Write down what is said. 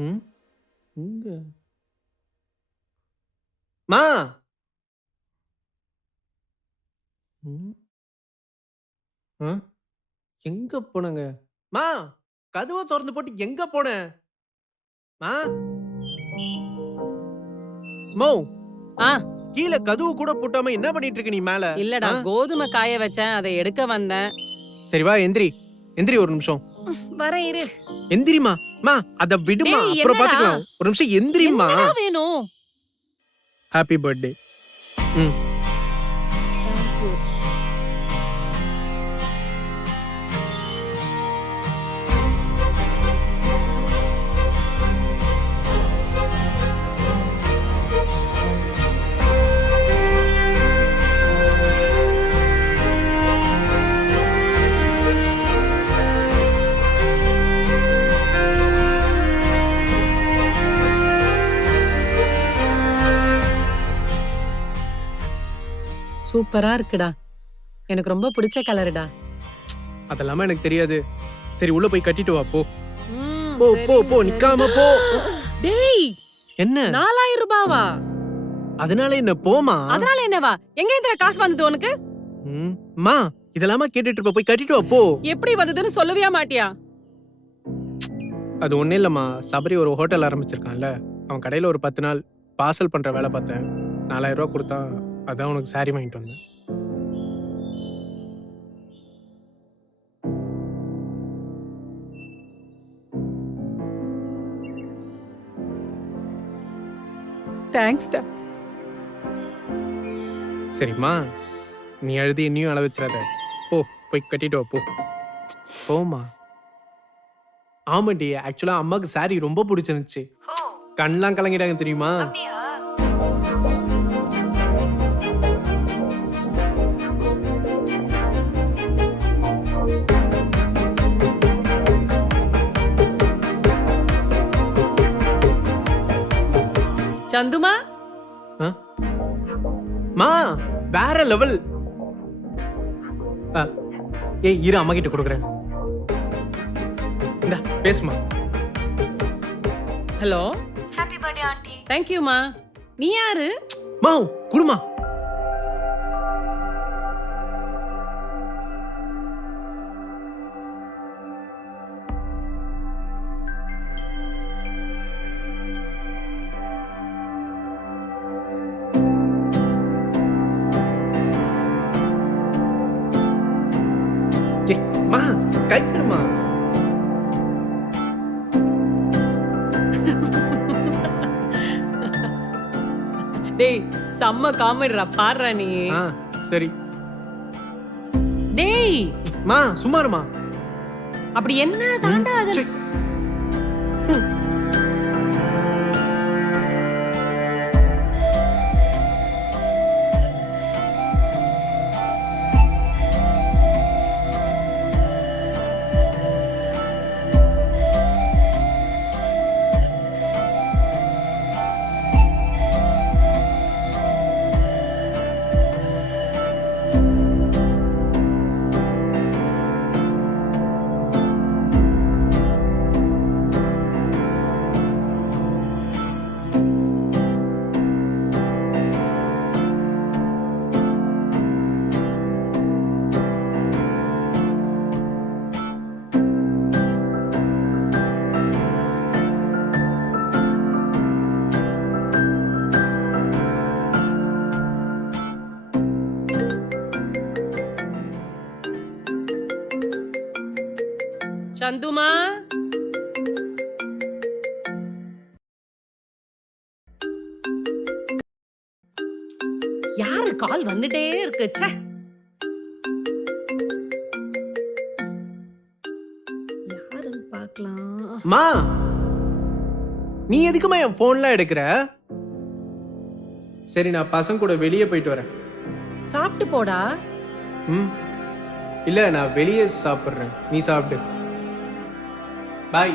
ம் இங்க மா ம் ஆ எங்க போனங்க மா கதவை திறந்து போட்டு எங்க போன மா மோ ஆ கீழே கதவு கூட பூட்டாம என்ன பண்ணிட்டு இருக்க நீ மேல இல்லடா, ஆ? கோதுமை காய வச்சேன், அதை எடுக்க வந்தேன். சரி வா எந்திரி எந்திரி ஒரு நிமிஷம் வரேன் இரு. எந்திரிமா மா அத விடுமா டேய், அப்புறம் என்னடா பாத்துக்கலாம் ஒரு நிமிஷம் எந்திரிமா என்னடா வேணும்? ஹாப்பி பர்த்டே ம் சூப்பரா இருக்குடா. எனக்கு ரொம்ப பிடிச்ச கலருடா. அதெல்லாம் எனக்கு தெரியாது சரி உள்ள போய் கட்டிட்டு வா போ ம், போ சரி, போ போ சரி. நிக்காம போ டேய், என்ன 4000 ரூபாவா? அதனால என்ன போமா அதனால என்னவா? எங்க இருந்து காசு வந்தது உனக்கு? ம் மா இதெல்லாமா கேட்டுட்டு இருப்ப போய் கட்டிட்டு வா போ எப்படி வந்ததுன்னு சொல்லவே மாட்டியா? அது ஒண்ணும் இல்லம்மா சபரி ஒரு ஹோட்டல் ஆரம்பிச்சிருக்கான்ல அவன் கடையில ஒரு 10 நாள் பார்சல் பண்ற வேலை பார்த்தேன் 4000 ரூபாய் கொடுத்தா அதான் உனக்கு சாரி வாங்கிட்டு வந்தேன் தேங்க்ஸ்டா. சரிம்மா நீ அழுதி என்னையும் அழ வச்சிடாத போ போய் கட்டிட்டு வா போ போமா ஆமாண்டி ஆக்சுவலா அம்மாக்கு சாரி ரொம்ப பிடிச்சிருந்துச்சு கண்ணெல்லாம் கலங்கிட்டாங்க தெரியுமா சந்துமா, ஆ? மா வேற லெவல் ஏய் இரு அம்மா கிட்ட கொடுக்குறேன் இந்தா பேசுமா hello. Happy birthday aunty. Thank you மா. நீ யாரு? மா குடுமா மா கை விடுமா டேய், செம்ம காமெடிடா, பாடுறா நீ. ஆ சரி டேய், மா சும்மாருமா அப்படி என்ன தாண்டா அது? சே. ம். சந்துமா, யாரு கால் வந்துட்டே இருக்கு? ச்சே. யாருன்னு பார்க்கலாம். மா நீ எதுக்குமா என் போன்லாம் எடுக்கிற சரி நான் பசங்க கூட வெளியே போயிட்டு வரேன் சாப்பிட்டு போடா. ம் இல்ல நான் வெளியே சாப்பிடுறேன் நீ சாப்பிடு பாய்